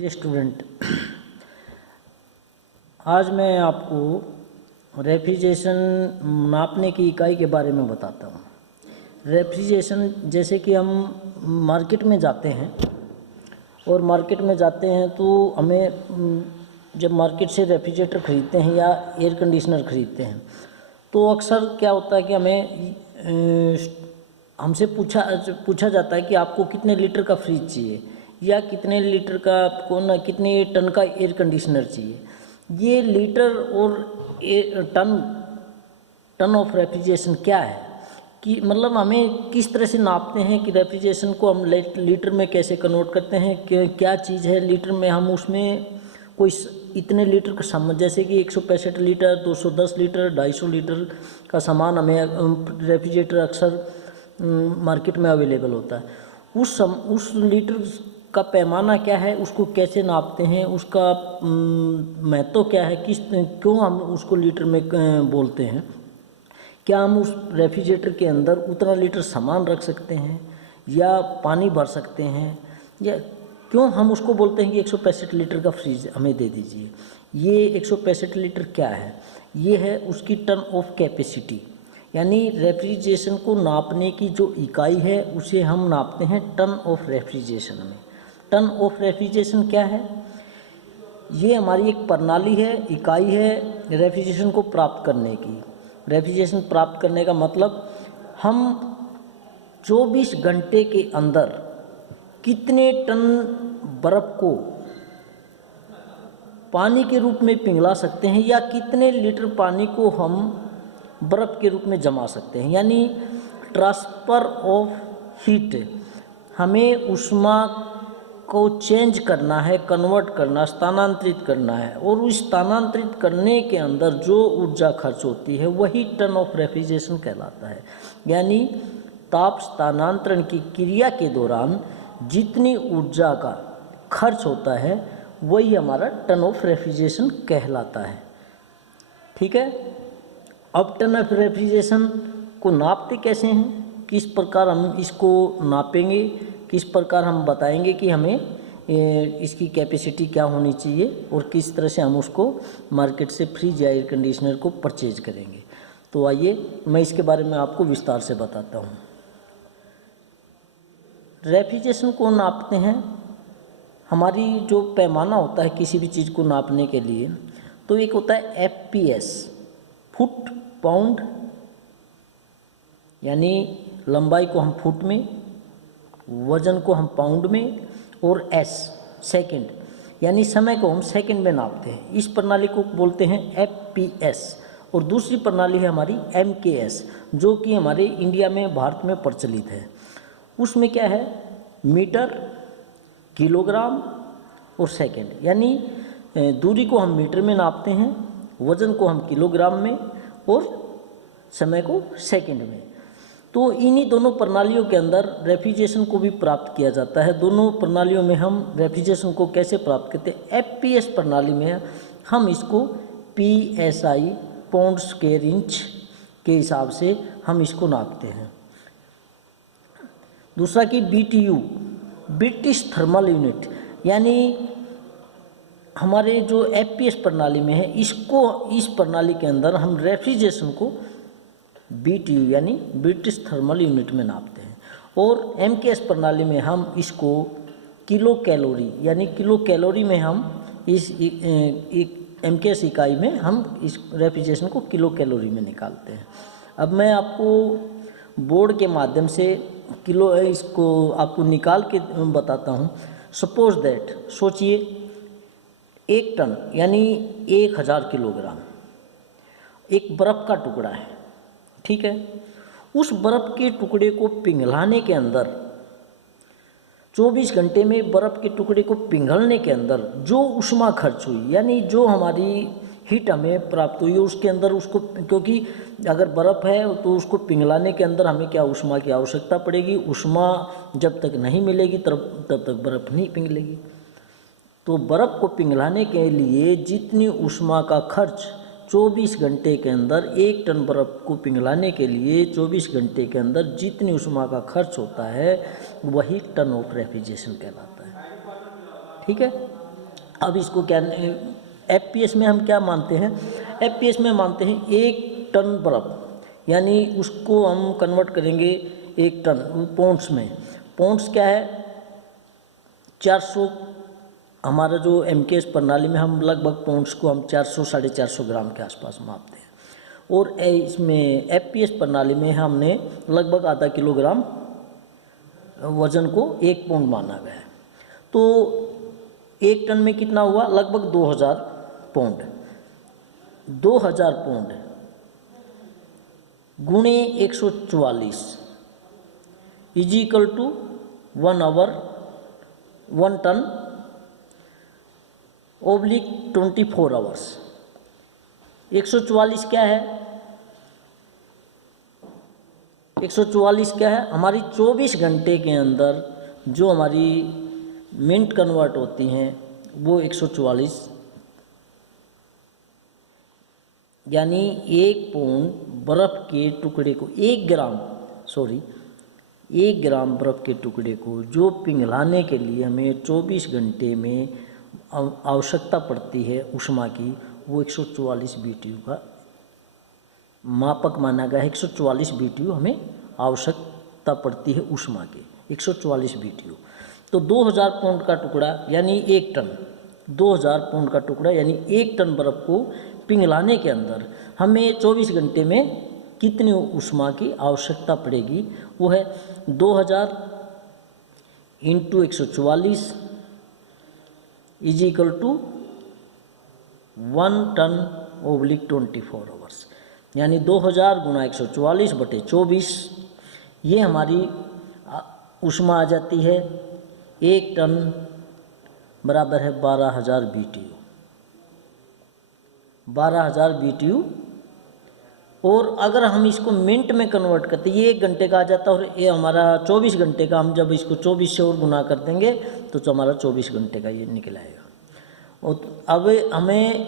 ये स्टूडेंट, आज मैं आपको रेफ्रिजरेशन नापने की इकाई के बारे में बताता हूँ। रेफ्रिजरेशन जैसे कि हम मार्केट में जाते हैं और मार्केट में जाते हैं तो हमें जब मार्केट से रेफ्रिजरेटर ख़रीदते हैं या एयर कंडीशनर ख़रीदते हैं तो अक्सर क्या होता है कि हमसे पूछा जाता है कि आपको कितने लीटर का फ्रिज चाहिए या कितने लीटर का आपको ना कितने टन का एयर कंडीशनर चाहिए। ये लीटर और टन ऑफ रेफ्रिजरेशन क्या है कि मतलब हमें किस तरह से नापते हैं कि रेफ्रिजरेशन को हम लीटर में कैसे कन्वर्ट करते हैं, क्या चीज़ है लीटर में। हम उसमें कोई इतने लीटर का सामान जैसे कि 165 लीटर, 210 लीटर, 250 लीटर का सामान हमें रेफ्रिजरेटर अक्सर मार्केट में अवेलेबल होता है। उस लीटर का पैमाना क्या है, उसको कैसे नापते हैं, उसका महत्व क्या है, क्यों हम उसको लीटर में बोलते हैं, क्या हम उस रेफ्रिजरेटर के अंदर उतना लीटर सामान रख सकते हैं या पानी भर सकते हैं, या क्यों हम उसको बोलते हैं कि 165 लीटर का फ्रिज हमें दे दीजिए। ये 165 लीटर क्या है, ये है उसकी टन ऑफ कैपेसिटी, यानी रेफ्रिजरेशन को नापने की जो इकाई है उसे हम नापते हैं टन ऑफ रेफ्रिजरेशन में। टन ऑफ रेफ्रिजरेशन क्या है, ये हमारी एक प्रणाली है, इकाई है रेफ्रिजरेशन को प्राप्त करने की। रेफ्रिजरेशन प्राप्त करने का मतलब हम 24 घंटे के अंदर कितने टन बर्फ़ को पानी के रूप में पिघला सकते हैं या कितने लीटर पानी को हम बर्फ़ के रूप में जमा सकते हैं। यानी ट्रांसफ़र ऑफ हीट, हमें ऊष्मा को चेंज करना है, कन्वर्ट करना, स्थानांतरित करना है, और उस स्थानांतरित करने के अंदर जो ऊर्जा खर्च होती है वही टन ऑफ रेफ्रिजरेशन कहलाता है। यानी ताप स्थानांतरण की क्रिया के दौरान जितनी ऊर्जा का खर्च होता है वही हमारा टन ऑफ रेफ्रिजरेशन कहलाता है। ठीक है। अब टन ऑफ रेफ्रिजरेशन को नापते कैसे हैं, किस प्रकार हम इसको नापेंगे, किस प्रकार हम बताएंगे कि हमें इसकी कैपेसिटी क्या होनी चाहिए और किस तरह से हम उसको मार्केट से फ्रिज या एयर कंडीशनर को परचेज करेंगे। तो आइए मैं इसके बारे में आपको विस्तार से बताता हूँ। रेफ्रिजरेशन को नापते हैं, हमारी जो पैमाना होता है किसी भी चीज़ को नापने के लिए, तो एक होता है FPS, फुट पाउंड, यानी लंबाई को हम फुट में, वज़न को हम पाउंड में, और S सेकंड, यानी समय को हम सेकंड में नापते हैं। इस प्रणाली को बोलते हैं FPS। और दूसरी प्रणाली है हमारी MKS, जो कि हमारे इंडिया में, भारत में प्रचलित है। उसमें क्या है, मीटर, किलोग्राम और सेकंड, यानी दूरी को हम मीटर में नापते हैं, वज़न को हम किलोग्राम में और समय को सेकंड में। तो इन्हीं दोनों प्रणालियों के अंदर रेफ्रिजरेशन को भी प्राप्त किया जाता है। दोनों प्रणालियों में हम रेफ्रिजरेशन को कैसे प्राप्त करते हैं, FPS प्रणाली में हम इसको PSI, पाउंड स्क्वायर इंच के हिसाब से हम इसको नापते हैं। दूसरा कि BTU, ब्रिटिश थर्मल यूनिट, यानी हमारे जो FPS प्रणाली में है, इस प्रणाली के अंदर हम रेफ्रिजरेशन को BTU यानी ब्रिटिश थर्मल यूनिट में नापते हैं। और MKS प्रणाली में हम इसको किलो कैलोरी, यानी किलो कैलोरी में हम इस MKS इकाई में हम इस रेफ्रिजरेशन को किलो कैलोरी में निकालते हैं। अब मैं आपको बोर्ड के माध्यम से इसको आपको निकाल के बताता हूँ। सपोज दैट, सोचिए 1 टन यानी 1000 किलोग्राम एक बर्फ़ का टुकड़ा है। ठीक है। उस बर्फ़ के टुकड़े को पिघलाने के अंदर 24 घंटे में बर्फ़ के टुकड़े को पिघलने के अंदर जो ऊष्मा खर्च हुई, यानी जो हमारी हीट हमें प्राप्त हुई उसके अंदर उसको, क्योंकि अगर बर्फ़ है तो उसको पिघलाने के अंदर हमें क्या ऊष्मा की आवश्यकता पड़ेगी। ऊष्मा जब तक नहीं मिलेगी तब तक बर्फ़ नहीं पिघलेगी। तो बर्फ़ को पिघलाने के लिए जितनी ऊष्मा का खर्च 24 घंटे के अंदर, 1 टन बर्फ़ को पिघलाने के लिए 24 घंटे के अंदर जितनी ऊष्मा का खर्च होता है वही टन ऑफ रेफ्रिजरेशन कहलाता है। ठीक है। अब इसको क्या एफपीएस में हम क्या मानते हैं, एफपीएस में मानते हैं 1 टन बर्फ, यानी उसको हम कन्वर्ट करेंगे 1 टन पौंड्स में। पौंड्स क्या है, 400, हमारा जो एमकेएस प्रणाली में हम लगभग पौंड्स को हम 400 साढ़े 400 ग्राम के आसपास मापते हैं, और इसमें एफपीएस प्रणाली में हमने लगभग आधा किलोग्राम वज़न को 1 पौंड माना गया है। तो 1 टन में कितना हुआ, लगभग 2000 पौंड। 2000 पौंड गुणे 144 is equal to 1 hour 1 ton oblique 24 hours. 144 क्या है, 144 क्या है, हमारी 24 घंटे के अंदर जो हमारी मिनट कन्वर्ट होती हैं वो 144, यानी 1 पौंड बर्फ़ के टुकड़े को 1 ग्राम बर्फ़ के टुकड़े को जो पिघलाने के लिए हमें 24 घंटे में आवश्यकता पड़ती है ऊष्मा की, वो 144 BTU का मापक माना गया है। 144 BTU हमें आवश्यकता पड़ती है ऊष्मा के, 144 BTU। तो 2000 पौंड का टुकड़ा यानी 1 टन, 2000 पौंड का टुकड़ा यानी 1 टन बर्फ़ को पिघलाने के अंदर हमें 24 घंटे में कितनी ऊष्मा की आवश्यकता पड़ेगी, वो है 2000 into 144 is equal to 1 ton oblique 24 hours, यानी 2000 गुणा 144 बटे 24, ये हमारी ऊष्मा आ जाती है। 1 टन बराबर है 12000 BTU, 12000 BTU। और अगर हम इसको मिनट में कन्वर्ट करते, ये 1 घंटे का आ जाता है और ये हमारा 24 घंटे का, हम जब इसको 24 से और गुना कर देंगे तो हमारा 24 घंटे का ये निकल आएगा। और अब हमें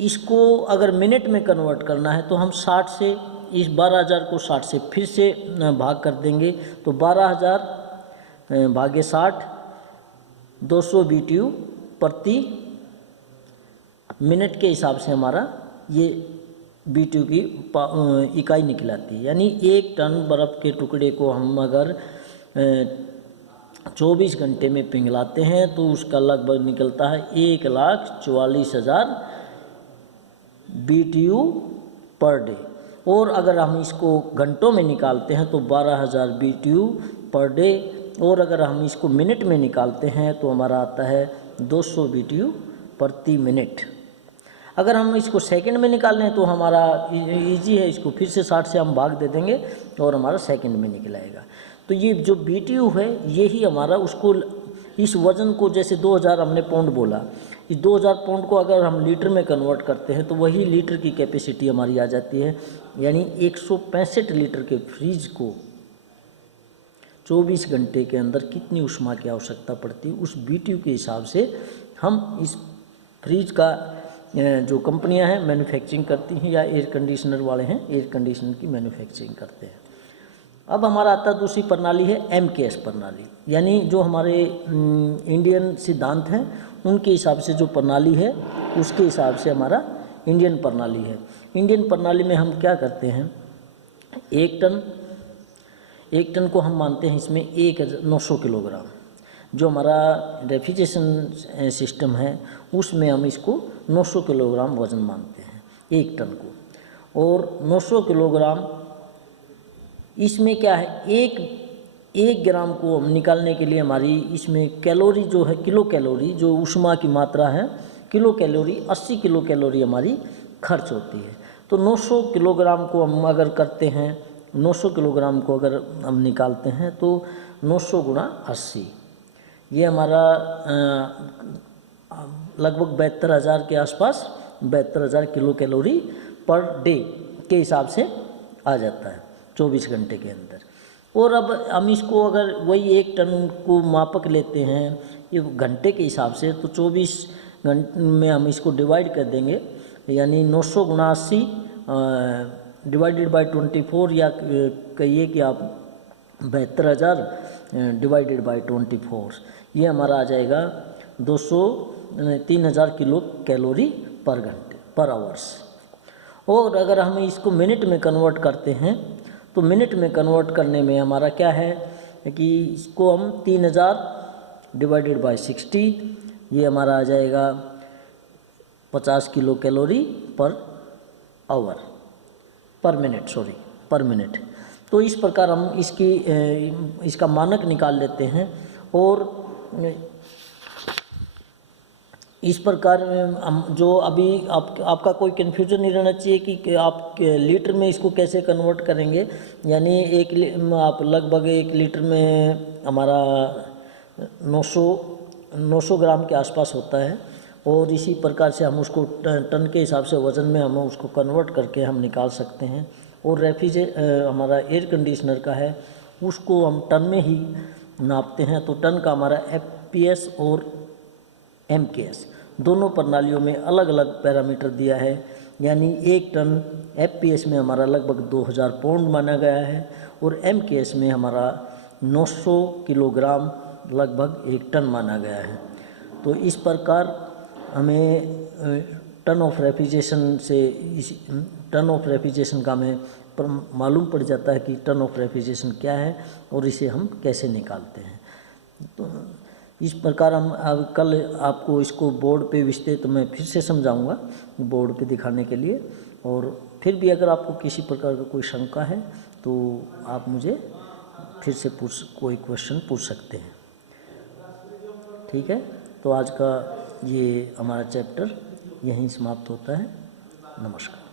इसको अगर मिनट में कन्वर्ट करना है तो हम 60 से, इस 12000 को 60 से फिर से भाग कर देंगे, तो 12000 भागे 60, 200 BTU प्रति मिनट के हिसाब से हमारा ये BTU की इकाई निकलाती है। यानी 1 टन बर्फ़ के टुकड़े को हम अगर 24 घंटे में पिघलाते हैं तो उसका लगभग निकलता है 1,44,000 BTU पर डे। और अगर हम इसको घंटों में निकालते हैं तो 12000 BTU पर डे, और अगर हम इसको मिनट में निकालते हैं तो हमारा आता है 200 BTU प्रति मिनट। अगर हम इसको सेकंड में निकाल लें तो हमारा इजी है, इसको फिर से 60 से हम भाग दे देंगे और हमारा सेकंड में निकल आएगा। तो ये जो BTU है यही हमारा उसको, इस वज़न को, जैसे 2000 हमने पौंड बोला, इस 2000 पौंड को अगर हम लीटर में कन्वर्ट करते हैं तो वही लीटर की कैपेसिटी हमारी आ जाती है। यानी 165 लीटर के फ्रिज को 24 घंटे के अंदर कितनी ऊष्मा की आवश्यकता पड़ती है, उस BTU के हिसाब से हम इस फ्रिज का जो कंपनियां हैं मैन्युफैक्चरिंग करती हैं, या एयर कंडीशनर वाले हैं एयर कंडीशनर की मैन्युफैक्चरिंग करते हैं। अब हमारा आता दूसरी प्रणाली है MKS प्रणाली, यानी जो हमारे इंडियन सिद्धांत हैं उनके हिसाब से जो प्रणाली है उसके हिसाब से हमारा इंडियन प्रणाली है। इंडियन प्रणाली में हम क्या करते हैं, 1 टन को हम मानते हैं इसमें 900 किलोग्राम। जो हमारा रेफ्रिजरेशन सिस्टम है उसमें हम इसको 900 किलोग्राम वज़न मानते हैं 1 टन को। और 900 किलोग्राम इसमें क्या है, एक ग्राम को हम निकालने के लिए हमारी इसमें कैलोरी जो है, किलो कैलोरी जो ऊष्मा की मात्रा है, किलो कैलोरी 80 किलो कैलोरी हमारी खर्च होती है। तो 900 किलोग्राम को हम अगर करते हैं, 900 किलोग्राम को अगर हम निकालते हैं तो 900 गुणा 80, ये हमारा लगभग 72,000 के आसपास, 72,000 किलो कैलोरी पर डे के हिसाब से आ जाता है 24 घंटे के अंदर। और अब हम इसको अगर वही 1 टन को मापक लेते हैं ये घंटे के हिसाब से, तो 24 घंटे में हम इसको डिवाइड कर देंगे, यानी 900 गुणा 80 डिवाइडेड बाय 24, या कहिए कि आप 72,000 डिवाइडेड बाय 24, ये हमारा आ जाएगा 3000 किलो कैलोरी पर घंटे पर आवर्स। और अगर हम इसको मिनट में कन्वर्ट करते हैं तो मिनट में कन्वर्ट करने में हमारा क्या है कि इसको हम 3000 डिवाइडेड बाय 60, ये हमारा आ जाएगा 50 किलो कैलोरी पर आवर पर मिनट। तो इस प्रकार हम इसका मानक निकाल लेते हैं। और इस प्रकार हम जो अभी आपका कोई कन्फ्यूजन नहीं रहना चाहिए कि आप लीटर में इसको कैसे कन्वर्ट करेंगे। यानी आप लगभग 1 लीटर में हमारा 900 ग्राम के आसपास होता है। और इसी प्रकार से हम उसको टन के हिसाब से वज़न में हम उसको कन्वर्ट करके हम निकाल सकते हैं। और हमारा एयर कंडीशनर का है, उसको हम टन में ही नापते हैं। तो टन का हमारा FPS और MKS दोनों प्रणालियों में अलग अलग पैरामीटर दिया है। यानी 1 टन FPS में हमारा लगभग 2000 पाउंड माना गया है और MKS में हमारा 900 किलोग्राम लगभग 1 टन माना गया है। तो इस प्रकार हमें टन ऑफ रेफ्रिजरेशन का हमें मालूम पड़ जाता है कि टन ऑफ रेफ्रिजरेशन क्या है और इसे हम कैसे निकालते हैं। तो इस प्रकार हम अब कल आपको इसको बोर्ड पे विस्तृत मैं फिर से समझाऊंगा बोर्ड पे दिखाने के लिए। और फिर भी अगर आपको किसी प्रकार का कोई शंका है तो आप मुझे फिर से कोई क्वेश्चन पूछ सकते हैं। ठीक है, तो आज का ये हमारा चैप्टर यहीं समाप्त होता है। नमस्कार।